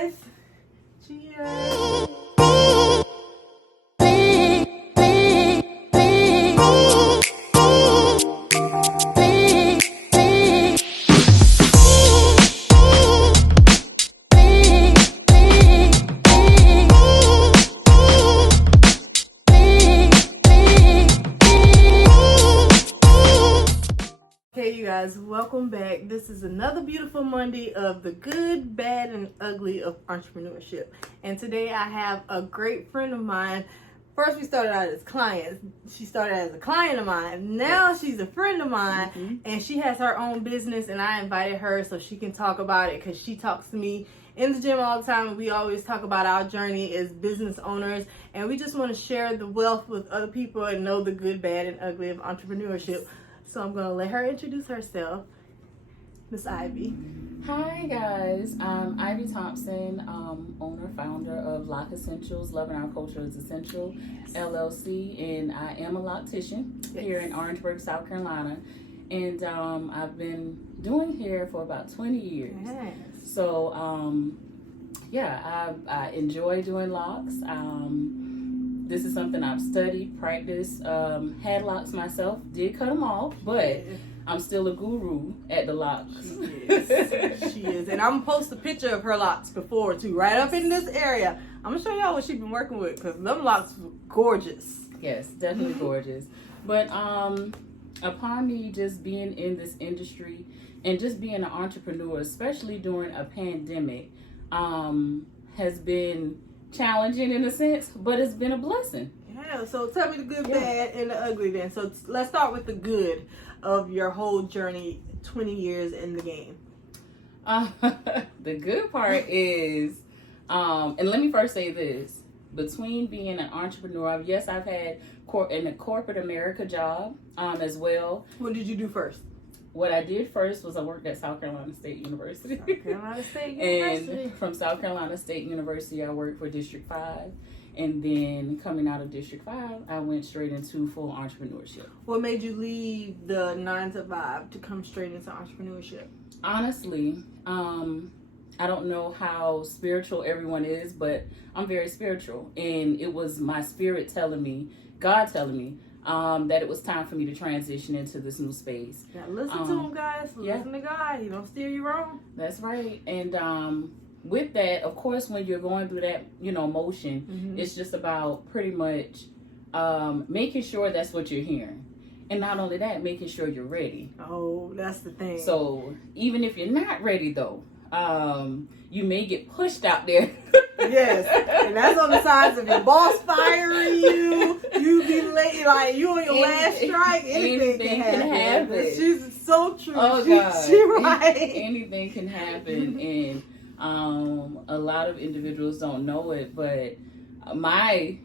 guys. Cheers. Hey you guys, welcome back. This is another beautiful Monday of the good, bad, and ugly of entrepreneurship. And today I have a great friend of mine. First we started out as clients. She started as a client of mine. Now she's a friend of mine, and she has her own business, and I invited her so she can talk about it because she talks to me in the gym all the time, and we always talk about our journey as business owners, and we just want to share the wealth with other people and know the good, bad, and ugly of entrepreneurship. So I'm going to let her introduce herself. Miss Ivy. Hi guys, I'm Ivy Thompson, owner, founder of L.O.C Essentials, Loving Our Culture is Essential, L.L.C, and I am a loctician here in Orangeburg, South Carolina, and I've been doing hair for about 20 years. Yes. So, I enjoy doing locks. This is something I've studied, practiced, had locks myself, did cut them off, but I'm still a guru at the locks. She is. And I'm going to post a picture of her locks before too, right up in this area. I'm going to show y'all what she's been working with because them locks were gorgeous. Yes, definitely gorgeous. But upon me just being in this industry and just being an entrepreneur, especially during a pandemic, has been challenging in a sense, but it's been a blessing. Yeah, so tell me the good, bad, and the ugly then. So let's start with the good of your whole journey, 20 years in the game. The good part is, and let me first say this, between being an entrepreneur, yes, I've had in a corporate America job as well. What did you do first? What I did first was I worked at South Carolina State University. South Carolina State University. And from South Carolina State University, I worked for District 5. And then coming out of District 5, I went straight into full entrepreneurship. What made you leave the 9 to 5 to come straight into entrepreneurship? Honestly, I don't know how spiritual everyone is, but I'm very spiritual. And it was my spirit telling me, God telling me, that it was time for me to transition into this new space. Yeah, listen to him, guys. Listen to God. He don't steer you wrong. That's right. And with that, of course, when you're going through that, motion, it's just about pretty much making sure that's what you're hearing. And not only that, making sure you're ready. Oh, that's the thing. So even if you're not ready, though, you may get pushed out there. Yes, and that's on the signs of your boss firing you. You be late, like you on your last strike. Anything can happen. She's so true. Oh God, she right. Anything can happen, and a lot of individuals don't know it. But my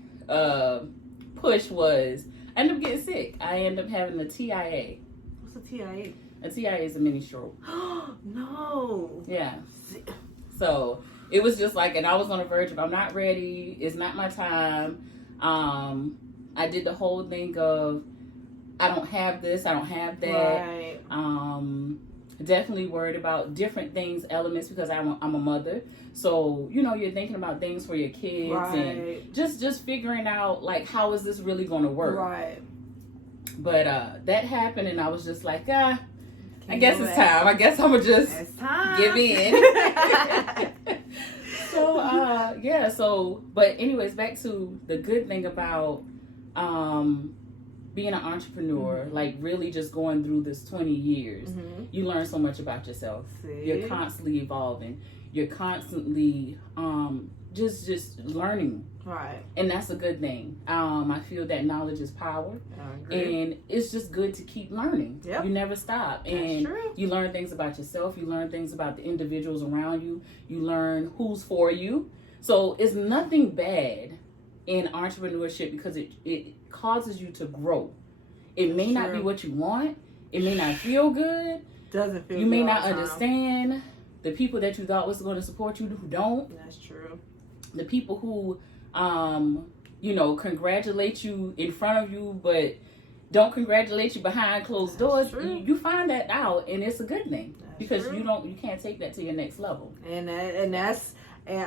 push was I ended up getting sick. I ended up having a TIA. What's a TIA? A TIA is a mini stroke. No. Yeah. So it was just like, and I was on the verge of, I'm not ready. It's not my time. I did the whole thing of, I don't have this, I don't have that. Right. Definitely worried about different things, elements, because I'm a mother. So, you're thinking about things for your kids, right. And just figuring out, like, how is this really going to work? Right. But that happened, and I was just like, I guess it's time. I guess I'm going to just give in. But anyways, back to the good thing about being an entrepreneur, like really just going through this 20 years, you learn so much about yourself. See? You're constantly evolving. You're constantly just learning. Right. And that's a good thing. I feel that knowledge is power. And it's just good to keep learning. Yep. You never stop. And that's true. You learn things about yourself. You learn things about the individuals around you. You learn who's for you. So it's nothing bad in entrepreneurship because it causes you to grow. It may not be what you want. It may not feel good. Doesn't feel You good may all not the time. understand the people that you thought was going to support you who don't. That's true. The people who congratulate you in front of you, but don't congratulate you behind closed doors. You find that out, and it's a good thing because you can't take that to your next level. And that's And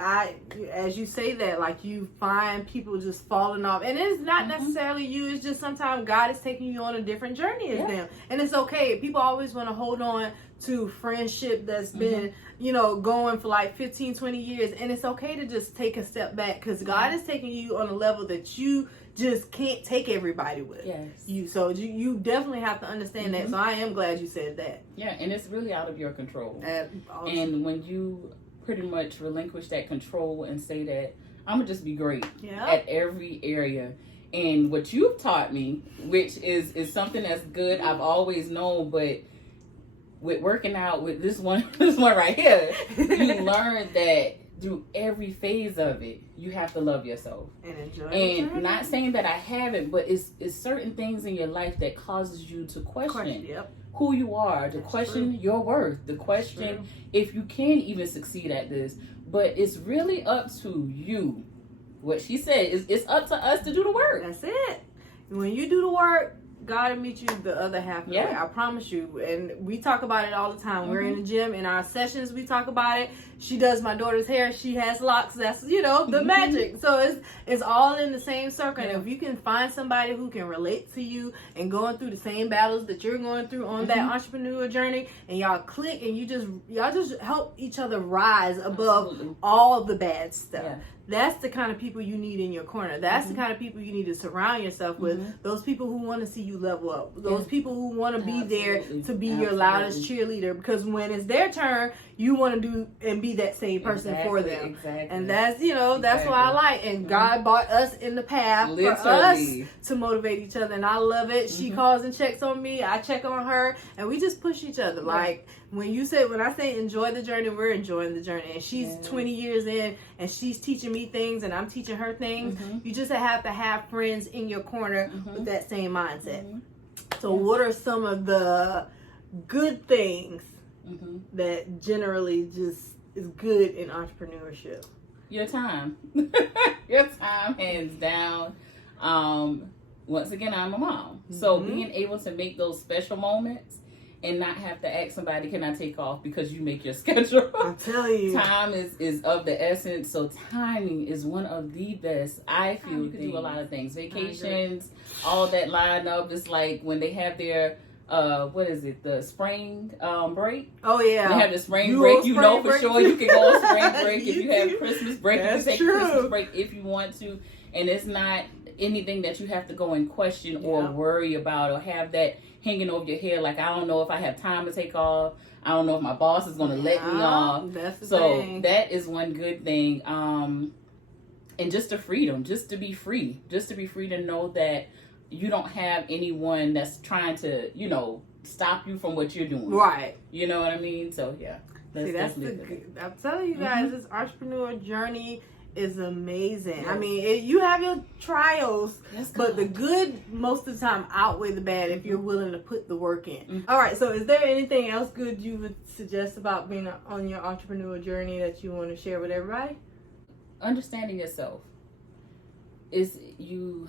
as you say that, like, you find people just falling off, and it's not necessarily you. It's just sometimes God is taking you on a different journey as them, and it's okay. People always want to hold on to friendship that's been, going for like 15, 20 years, and it's okay to just take a step back, because God is taking you on a level that you just can't take everybody with you. So you definitely have to understand that. So I am glad you said that. Yeah, and it's really out of your control. Awesome. And when you pretty much relinquish that control and say that I'm gonna just be great at every area. And what you've taught me, which is something that's good, I've always known, but with working out with this one right here, you learn that through every phase of it, you have to love yourself and enjoy. And not saying that I haven't, but it's certain things in your life that causes you to question who you are, to question your worth, to question if you can even succeed at this. But it's really up to you. What she said is, it's up to us to do the work. That's it. When you do the work, God will meet you the other half of the way. I promise you. And we talk about it all the time. We're in the gym. In our sessions, we talk about it. She does my daughter's hair. She has locks. That's, the magic. So it's all in the same circle. And if you can find somebody who can relate to you and going through the same battles that you're going through on that entrepreneurial journey, and y'all click and y'all just help each other rise above all the bad stuff. Yeah. That's the kind of people you need in your corner. That's the kind of people you need to surround yourself with. Those people who want to see you level up. Those people who want to be there to be your loudest cheerleader. Because when it's their turn, you want to do and be that same person for them. And that's, that's what I like. And God brought us in the path for us to motivate each other. And I love it. She calls and checks on me. I check on her. And we just push each other. Like, when I say enjoy the journey, we're enjoying the journey. And she's 20 years in, and she's teaching me things, and I'm teaching her things. You just have to have friends in your corner with that same mindset. So what are some of the good things that generally just is good in entrepreneurship? Your time. Your time, hands down. Once again, I'm a mom. So being able to make those special moments and not have to ask somebody, can I take off, because you make your schedule. I'm telling you. Time is of the essence. So timing is one of the best, I feel. You can do a lot of things. Vacations, all that line up. It's like when they have their, the spring break? Oh, yeah. They have the spring break. For sure you can go on spring break. If you have Christmas break, you can take Christmas break if you want to. And it's not anything that you have to go and question or worry about or have that hanging over your head, like, I don't know if I have time to take off. I don't know if my boss is going to let me off. That's the thing. That is one good thing. And just the freedom, just to be free to know that you don't have anyone that's trying to, stop you from what you're doing. Right. You know what I mean? So, yeah. I'm telling you guys, this entrepreneur journey is amazing. I mean, you have your trials, but the good most of the time outweigh the bad if you're willing to put the work in. All right, so is there anything else good you would suggest about being on your entrepreneurial journey that you want to share with everybody? Understanding yourself is you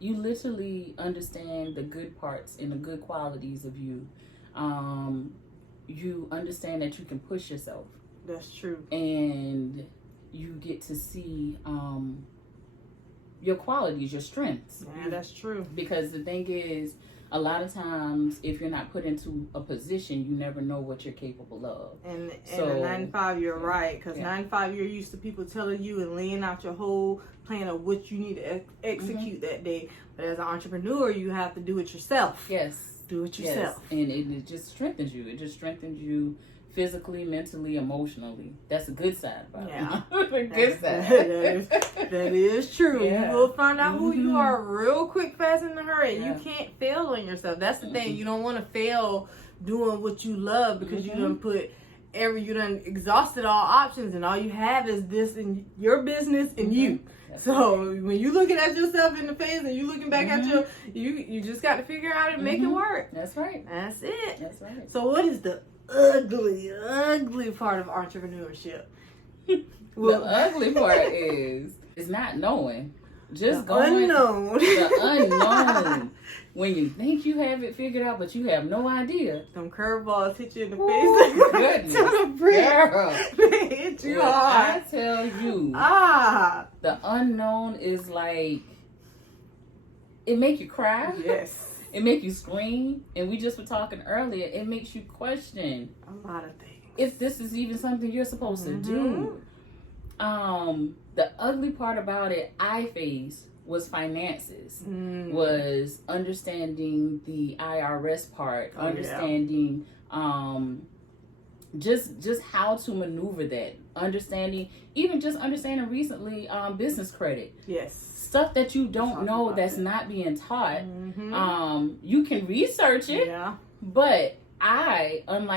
literally understand the good parts and the good qualities of you. You understand that you can push yourself. That's true. And you get to see your qualities, your strengths. Yeah, that's true. Because the thing is, a lot of times, if you're not put into a position, you never know what you're capable of. And a 9 to 5, you're right. Because 9 to 5, you're used to people telling you and laying out your whole plan of what you need to execute that day. But as an entrepreneur, you have to do it yourself. Yes. Do it yourself. Yes. And it just strengthens you. It just strengthens you physically, mentally, emotionally. That's a good side about it. The good side. That is true. Yeah. You will find out who you are real quick, fast, in a hurry. You can't fail on yourself. That's the thing. You don't want to fail doing what you love, because you done exhausted all options, and all you have is this in your business and you. So when you looking at yourself in the face and you looking back at you just got to figure out how to make it work. That's right. That's it. That's right. So what is the ugly part of entrepreneurship? Well, the ugly part is not knowing. Just going unknown. The unknown. when you think you have it figured out, but you have no idea. Them curveballs hit you in the Ooh, face. goodness. To the brick. Girl. They hit you Well, hard. I tell you, the unknown is like, it make you cry. Yes. It make you scream. And we just were talking earlier, it makes you question A lot of things. if this is even something you're supposed to do. The ugly part about it I faced was finances, was understanding the IRS part, understanding just how to maneuver that, understanding recently business credit. Yes. Stuff that you don't know that's not being taught. You can research it, but and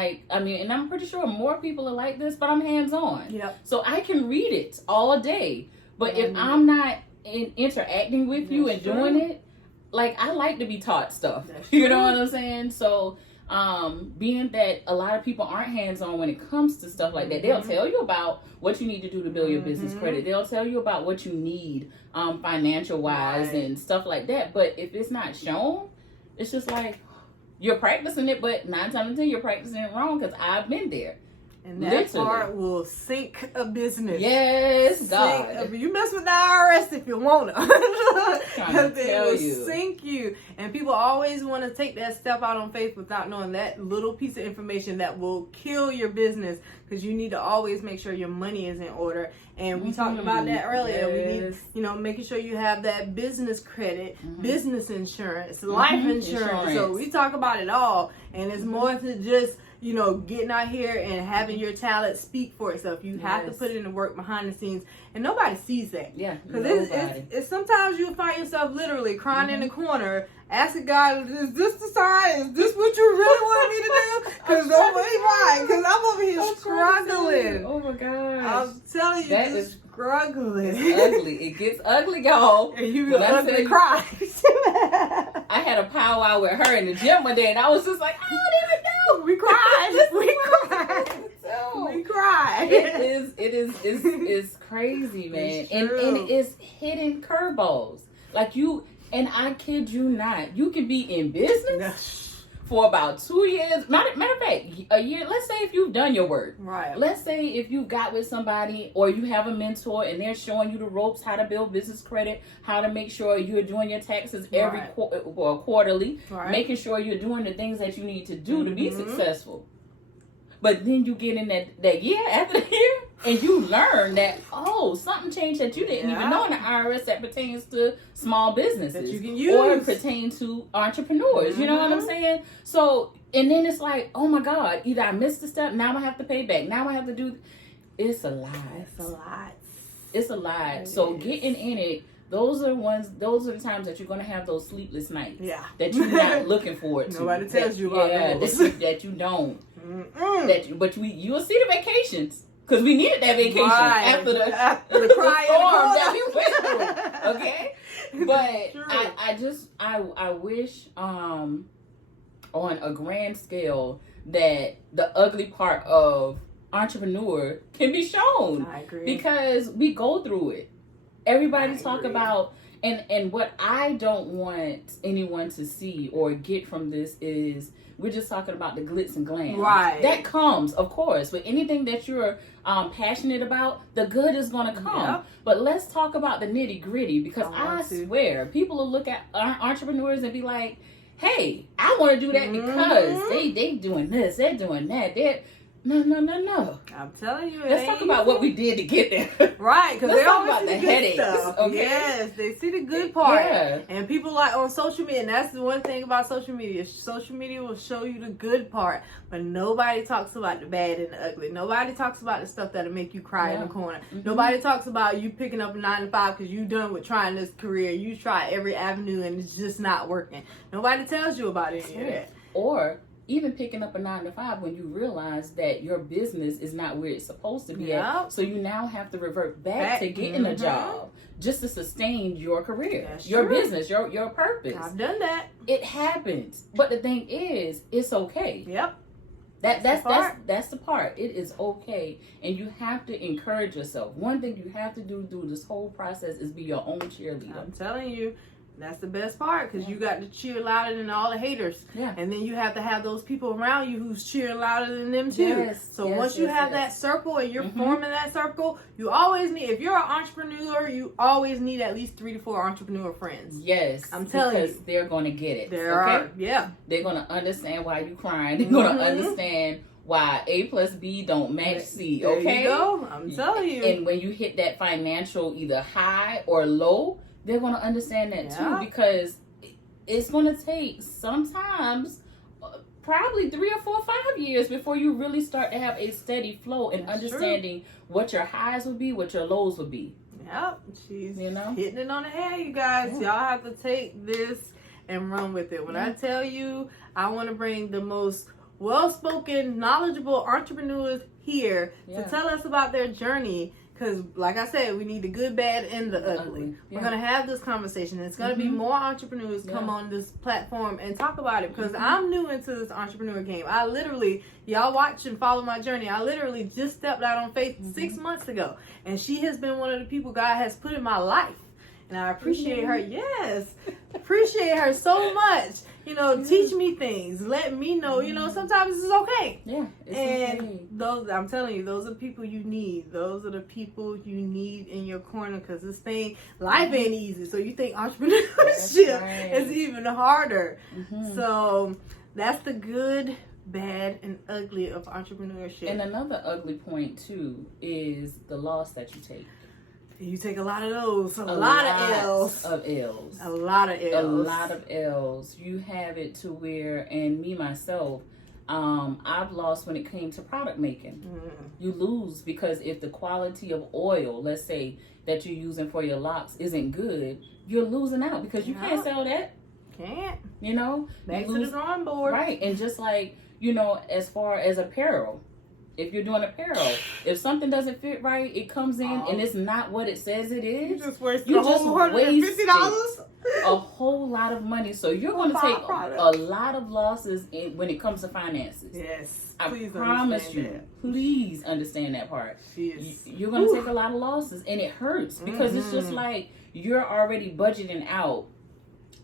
I'm pretty sure more people are like this, but I'm hands-on. Yep. So I can read it all day. But if I'm not interacting with you and doing it, like, I like to be taught stuff. You know what I'm saying? So being that a lot of people aren't hands-on when it comes to stuff like that, they'll tell you about what you need to do to build your business credit. They'll tell you about what you need financial-wise and stuff like that. But if it's not shown, it's just like, you're practicing it, but 9 times out of 10, you're practicing it wrong, because I've been there. And that part will sink a business. Yes, God. You mess with the IRS if you want to. Because they will sink you. And people always want to take that step out on faith without knowing that little piece of information that will kill your business, because you need to always make sure your money is in order. And we talked about that earlier. We need, making sure you have that business credit, business insurance, life insurance. So we talk about it all. And it's more to just, getting out here and having your talent speak for itself. You have to put in the work behind the scenes, and nobody sees that. Yeah, because it's sometimes you'll find yourself literally crying in the corner, asking God, "Is this the sign? Is this what you really want me to do?" Because I'm over here struggling. Oh my gosh! I'm telling you, that is struggling. It's ugly. It gets ugly, y'all. And you will ugly cry. I had a powwow with her in the gym one day, and I was just like, "I don't even know." We cried. We cried. It's crazy, man. And it's hidden curveballs. Like, and I kid you not, you can be in business for about 2 years. Matter of fact, a year. Let's say if you've done your work. Right. Let's say if you got with somebody, or you have a mentor and they're showing you the ropes, how to build business credit, how to make sure you're doing your taxes every quarterly, making sure you're doing the things that you need to do to be successful. But then you get in that year after the year, and you learn that, something changed that you didn't even know in the IRS that pertains to small businesses that you can use, or pertain to entrepreneurs. You know what I'm saying? So, and then it's like, oh my God, either I missed a step, now I have to pay back, now I have to do. It's a lot. It's a lot. So getting in it. Those are the times that you're going to have those sleepless nights. Yeah. That you're not looking forward to. Nobody tells you about those. That you don't. But you'll see the vacations. Because we needed that vacation after the storm that we went through. Okay? But I wish on a grand scale that the ugly part of entrepreneur can be shown. I agree. Because we go through it. Everybody talk about, and what I don't want anyone to see or get from this is, we're just talking about the glitz and glam. Right. That comes, of course, with anything that you're passionate about, the good is going to come. Yep. But let's talk about the nitty gritty, because I swear, people will look at entrepreneurs and be like, hey, I want to do that because they doing this, they're doing that, No. I'm telling you. Let's talk about what we did to get there. Right, because they talk always about see the good headaches. Stuff. Okay? Yes, they see the good part. Yeah. And people like on social media, and that's the one thing about social media. Social media will show you the good part, but nobody talks about the bad and the ugly. Nobody talks about the stuff that'll make you cry in the corner. Nobody talks about you picking up a 9 to 5 because you done with trying this career. You try every avenue and it's just not working. Nobody tells you about any of that. Or even picking up a 9 to 5 when you realize that your business is not where it's supposed to be at. So you now have to revert back to getting a job just to sustain your career, your business, your purpose. I've done that. It happens. But the thing is, it's okay. Yep. That's the part. It is okay. And you have to encourage yourself. One thing you have to do through this whole process is be your own cheerleader. I'm telling you. That's the best part, because you got to cheer louder than all the haters. Yeah. And then you have to have those people around you who's cheering louder than them too. Yes. So once you have that circle and you're forming that circle, you always need, if you're an entrepreneur, you always need at least 3 to 4 entrepreneur friends. Yes. I'm telling you. Because they're going to get it. Yeah. They're going to understand why you crying. They're going to understand why A plus B don't match C. Okay? There you go. I'm telling you. And when you hit that financial either high or low, they're going to understand that too, because it's going to take sometimes probably 3 or 4 or 5 years before you really start to have a steady flow and understanding what your highs would be, what your lows would be. Yep, she's hitting it on the head, you guys. Y'all have to take this and run with it. When I tell you, I want to bring the most well-spoken, knowledgeable entrepreneurs here to tell us about their journey. Because, like I said, we need the good, bad, and the ugly. We're going to have this conversation. It's going to be more entrepreneurs come on this platform and talk about it. Because I'm new into this entrepreneur game. I literally, y'all watch and follow my journey. I literally just stepped out on faith 6 months ago. And she has been one of the people God has put in my life. And I appreciate her. Yes. Appreciate her so much. You know, teach me things. Let me know. You know, sometimes it's okay. Yeah. And okay. Those, I'm telling you, those are people you need. Those are the people you need in your corner, because this thing, life ain't easy. So you think entrepreneurship is even harder. So that's the good, bad, and ugly of entrepreneurship. And another ugly point too is the loss that you take. You take a lot of those. A lot of L's. A lot of L's. A lot of L's. You have it to where, and me myself, I've lost when it came to product making. You lose because if the quality of oil, let's say, that you're using for your locks isn't good, you're losing out because you can't sell that. Can't. You know? Back to the drawing board. Right. And just like, you know, as far as apparel, if you're doing apparel, if something doesn't fit right, it comes in and it's not what it says it is. You just wasted $150. A whole lot of money. So you're going to take a lot of losses when it comes to finances. Yes. I promise you. Please understand that part. You're going to take a lot of losses, and it hurts because it's just like you're already budgeting out.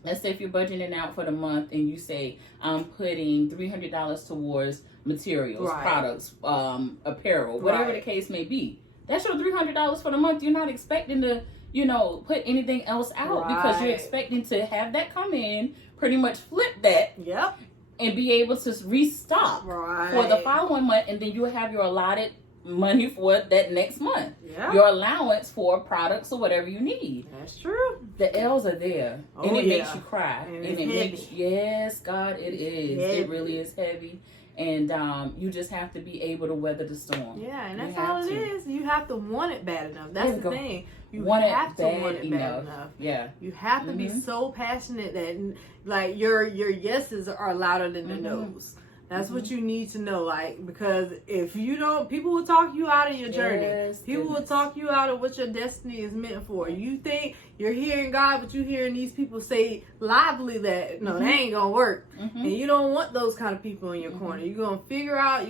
Let's say if you're budgeting out for the month and you say, I'm putting $300 towards materials, products, apparel, whatever the case may be. That's your $300 for the month. You're not expecting to, you know, put anything else out because you're expecting to have that come in, pretty much flip that, and be able to restock for the following month, and then you'll have your allotted money for that next month. Your allowance for products or whatever you need. That's true. The L's are there, and it makes you cry, and it makes God, it is. It really is heavy. And you just have to be able to weather the storm. Yeah, and that's all it is. You have to want it bad enough. That's the thing. You have to want it bad enough. Yeah. You have to be so passionate that, like, your yeses are louder than the no's. That's what you need to know, like, because if you don't, people will talk you out of your journey. People will talk you out of what your destiny is meant for. You think you're hearing God, but you're hearing these people say lively that, no, that ain't gonna work. And you don't want those kind of people in your corner. You're gonna figure out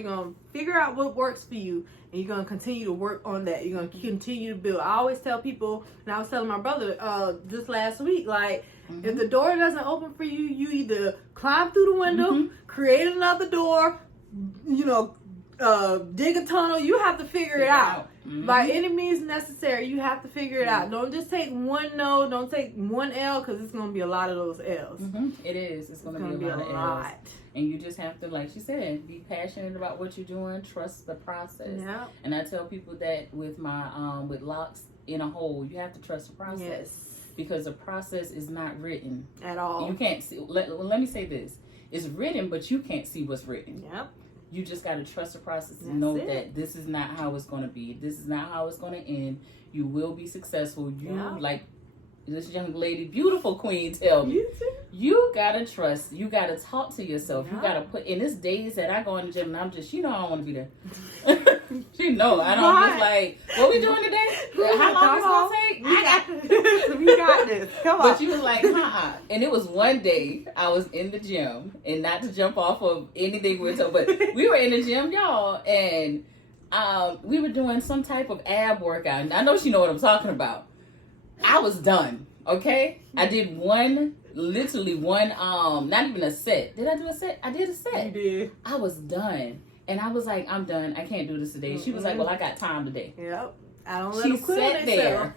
what works for you, and you're gonna continue to work on that. You're gonna continue to build. I always tell people, and I was telling my brother just last week, like, if the door doesn't open for you, you either climb through the window, create another door, you know, dig a tunnel. You have to figure it out. By any means necessary, you have to figure it out. Don't just take one no, don't take one L, because it's going to be a lot of those L's. It is. It's going to be a lot of L's. And you just have to, like she said, be passionate about what you're doing. Trust the process. And I tell people that with my with locks in a hole, you have to trust the process. Because the process is not written at all. You can't see. Let me say this: it's written, but you can't see what's written. You just got to trust the process and know that this is not how it's going to be. This is not how it's going to end. You will be successful. Like this young lady, beautiful queen, tell me. You gotta trust. You gotta talk to yourself. You gotta put in this days that I go in the gym and I'm just, I don't want to be there. She know. I don't just like, what we doing today? How long it's gonna take? We got this. Come on. But she was like, And it was one day I was in the gym, and not to jump off of anything we're talking, but we were in the gym, y'all, and we were doing some type of ab workout. And I know she know what I'm talking about. I was done. Okay? I did literally one, not even a set. Did I do a set? I did a set. You did. I was done. And I was like, I'm done. I can't do this today. She was like, well, I got time today. Yep. I don't let She them quit sat there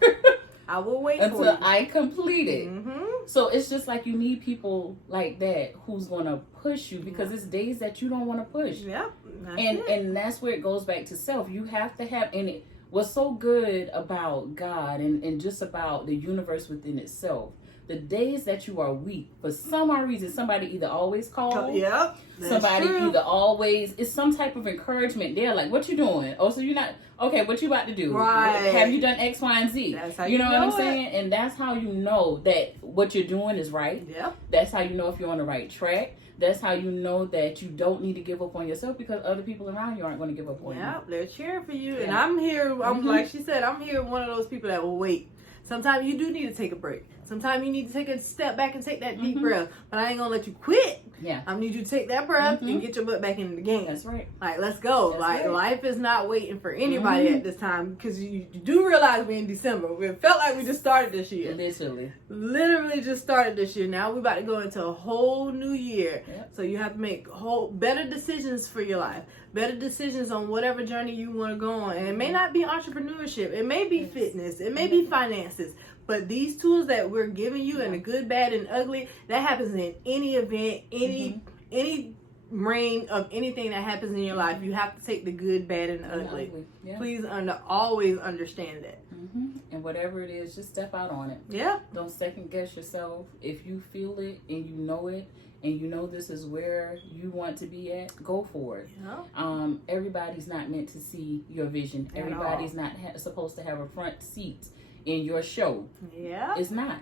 I will wait for until you. I completed. Mm-hmm. So it's just like you need people like that who's going to push you, because it's days that you don't want to push. Yep. And that's where it goes back to self. You have to have, and what's so good about God and just about the universe within itself, the days that you are weak, for some odd reason, somebody either always calls, Yep. somebody either always, it's some type of encouragement there, like, what you doing? Oh, so you're not, okay, what you about to do? Right. Have you done X, Y, and Z? That's how you know what I'm it. saying? And that's how you know that what you're doing is right. Yep. That's how you know if you're on the right track. That's how you know that you don't need to give up on yourself, because other people around you aren't going to give up on you. Yep, they're cheering for you. Yeah. And I'm here, like she said, I'm here one of those people that will wait. Sometimes you do need to take a break. Sometimes you need to take a step back and take that deep breath. But I ain't going to let you quit. Yeah. I need you to take that breath and get your butt back into the game. That's right. Like, let's go. That's like, right. life is not waiting for anybody at this time, because you do realize we're in December. It felt like we just started this year. Literally just started this year. Now we're about to go into a whole new year. Yep. So you have to make better decisions for your life. Better decisions on whatever journey you want to go on. And it may not be entrepreneurship. It may be fitness. It may be finances. But these tools that we're giving you, and the good, bad, and ugly, that happens in any event, any reign of anything that happens in your life. You have to take the good, bad, and ugly. Yeah. Please always understand that. And whatever it is, just step out on it. Yeah. Don't second guess yourself. If you feel it and you know it, and you know this is where you want to be at, go for it. Yeah. Everybody's not meant to see your vision. At Everybody's not supposed to have a front seat in your show. Yeah. It's not.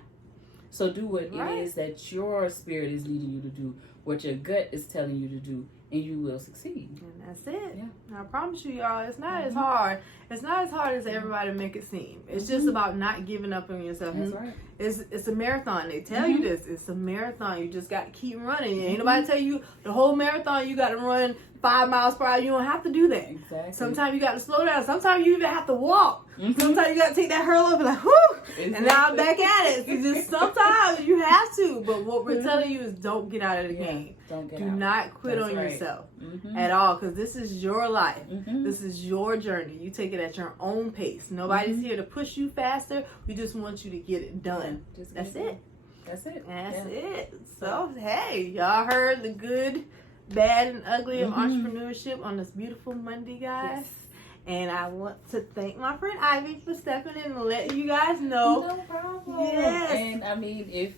So do what it is that your spirit is leading you to do, what your gut is telling you to do, and you will succeed. And that's it. Yeah. And I promise you, y'all, it's not as hard. It's not as hard as everybody make it seem. It's just about not giving up on yourself. That's right. It's a marathon. They tell you this. It's a marathon. You just got to keep running. Ain't nobody tell you the whole marathon you got to run 5 miles per hour. You don't have to do that. Exactly. Sometimes you got to slow down. Sometimes you even have to walk. Sometimes you got to take that hurl up and like, whoo, and now I'm back at it. So just sometimes you have to. But what we're telling you is don't get out of the game. Don't get Do out. not quit That's on right. yourself at all, because this is your life. This is your journey. You take it at your own pace. Nobody's here to push you faster. We just want you to get it done. That's it. That's it. That's it. So, hey, y'all heard the good, bad, and ugly of entrepreneurship on this beautiful Monday, guys. Yes. And I want to thank my friend Ivy for stepping in and letting you guys know. No problem. Yes. And I mean, if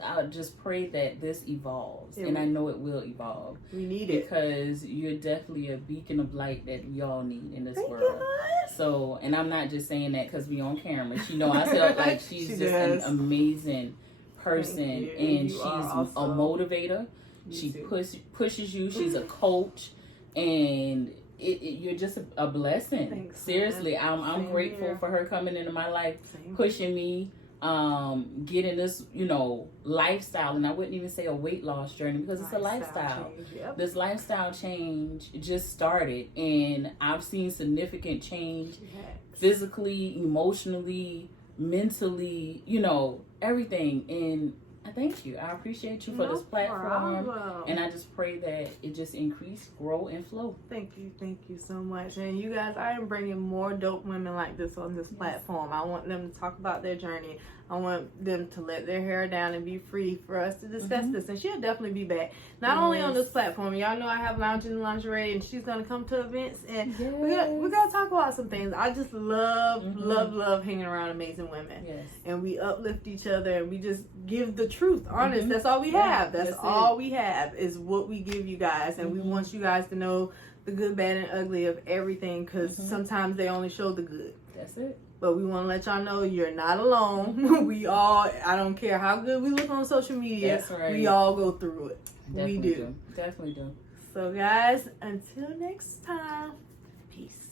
I'll just pray that this evolves, and I know it will evolve. We need it. Because you're definitely a beacon of light that we all need in this Thank world. you. So, and I'm not just saying that because we on camera. She know I felt like she's She just does. an amazing person, and she's awesome. a motivator. She pushes you. She's a coach, and you're just a blessing. Thanks, Seriously, I'm grateful here. for her coming into my life, Same. pushing me, getting this, lifestyle, and I wouldn't even say a weight loss journey, because it's a lifestyle. Change, yep. This lifestyle change just started, and I've seen significant change physically, emotionally, mentally, everything. And I thank you. I appreciate you for this platform. Problem. And I just pray that it just increase, grow, and flow. Thank you so much. And you guys, I am bringing more dope women like this on this platform. I want them to talk about their journey. I want them to let their hair down and be free for us to discuss this. And she'll definitely be back. Not only on this platform. Y'all know I have Lounge in Lingerie, and she's going to come to events. And we're going to talk about some things. I just love hanging around amazing women. Yes. And we uplift each other, and we just give the truth. Honest. That's all we have. That's all we have is what we give you guys. And we want you guys to know the good, bad, and ugly of everything, because sometimes they only show the good. That's it. But we want to let y'all know you're not alone. We all, I don't care how good we look on social media, That's right. we all go through it. Definitely We do. Definitely do. So guys, until next time, peace.